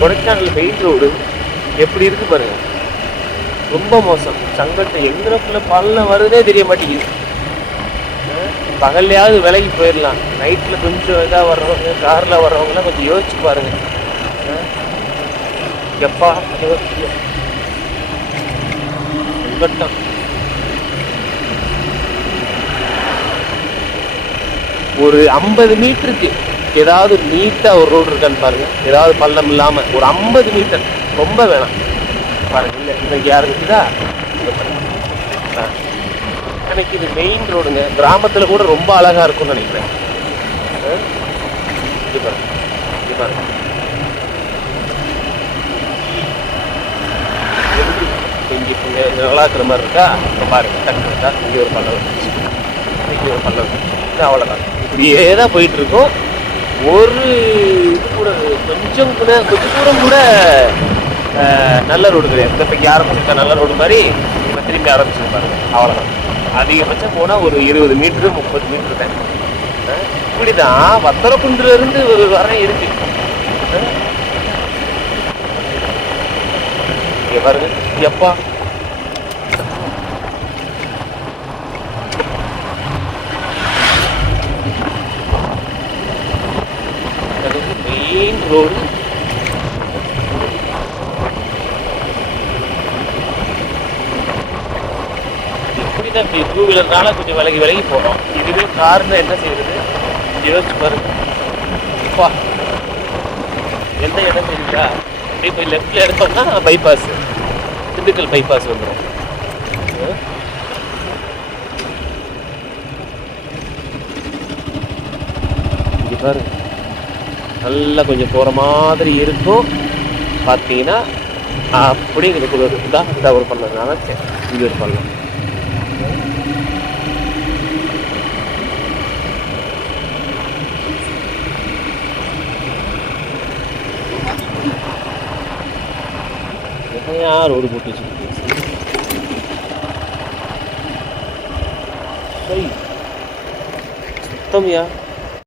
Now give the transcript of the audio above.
Kodaikanal main road எப்படி இருக்கு பாருங்க. ரொம்ப மோசம். சங்கத்தை எங்கனக்குள்ள பல்ல வருதே தெரிய மாட்டேங்குது பகல்லையாவது விலைக்கு போயிடலாம் நைட்டில் கொஞ்சம் இதாக வர்றவங்க காரில் வர்றவங்களாம் கொஞ்சம் யோசிச்சு பாருங்க. எப்பா யோசிச்சு சங்கட்டம். ஒரு ஐம்பது மீட்டருக்கு ஏதாவது நீட்டாக ஒரு ரோடு இருக்கான்னு பாருங்கள் ஏதாவது பள்ளம் இல்லாமல் ஒரு ஐம்பது மீட்டர் ரொம்ப வேணாம். பாருங்கள் இல்லை இன்னைக்கு யாரும் இருக்குதா ஆ. எனக்கு இது மெயின் ரோடுங்க கிராமத்தில் கூட ரொம்ப அழகாக இருக்கும்னு நினைக்கிறேன். ஆ? இது பாருங்க. இது பாருங்க. இப்போ நல்லா இருக்கிற மாதிரி இருக்கா? இப்போ பாருங்க. டக்கு இருக்கா இங்கே ஒரு பள்ளம். இங்கே ஒரு பள்ளம். அவ்வளோதான் இப்படியே தான் போயிட்டு இருக்கோம். ஒரு இது கூட கொஞ்சம் கூட கொஞ்சம் தூரம் கூட நல்ல ரோடு கிடையாது. இந்த இப்போ ஆரம்பிச்சிருக்கா நல்ல ரோடு மாதிரி இப்போ திரும்பி ஆரம்பிச்சிருப்பாரு அவ்வளோதான் அதிகபட்சம் போனால் ஒரு இருபது மீட்ரு முப்பது மீட்ரு தான். இப்படி இப்படிதான் வத்தரக்குன்றிலிருந்து ஒரு வர இருக்கு. இங்கே பாருங்க. எப்பா? மெயின் ரோடு இப்படி தான் டூ வீலர்னால கொஞ்சம் விலகி விலகி போகிறோம் இதுவே கார்னு என்ன செய்யறது? யோசிச்சு பாருங்க. எந்த இடம் தெரியுதா? இப்போ லெஃப்டில் எடுத்தோம்னா பைபாஸ் திண்டுக்கல் பைபாஸ் வந்துடும் இங்க பாருங்க. நல்லா கொஞ்சம் போகிற மாதிரி இருக்கும். பார்த்தீங்கன்னா அப்படி இதுக்குள்ள ஒரு இதாக இதா ஒரு பண்ணதுனால சரி இங்கே ஒரு பண்ணலாம் யார் ரோடு போட்டு வச்சுருக்கு சுத்தம்யா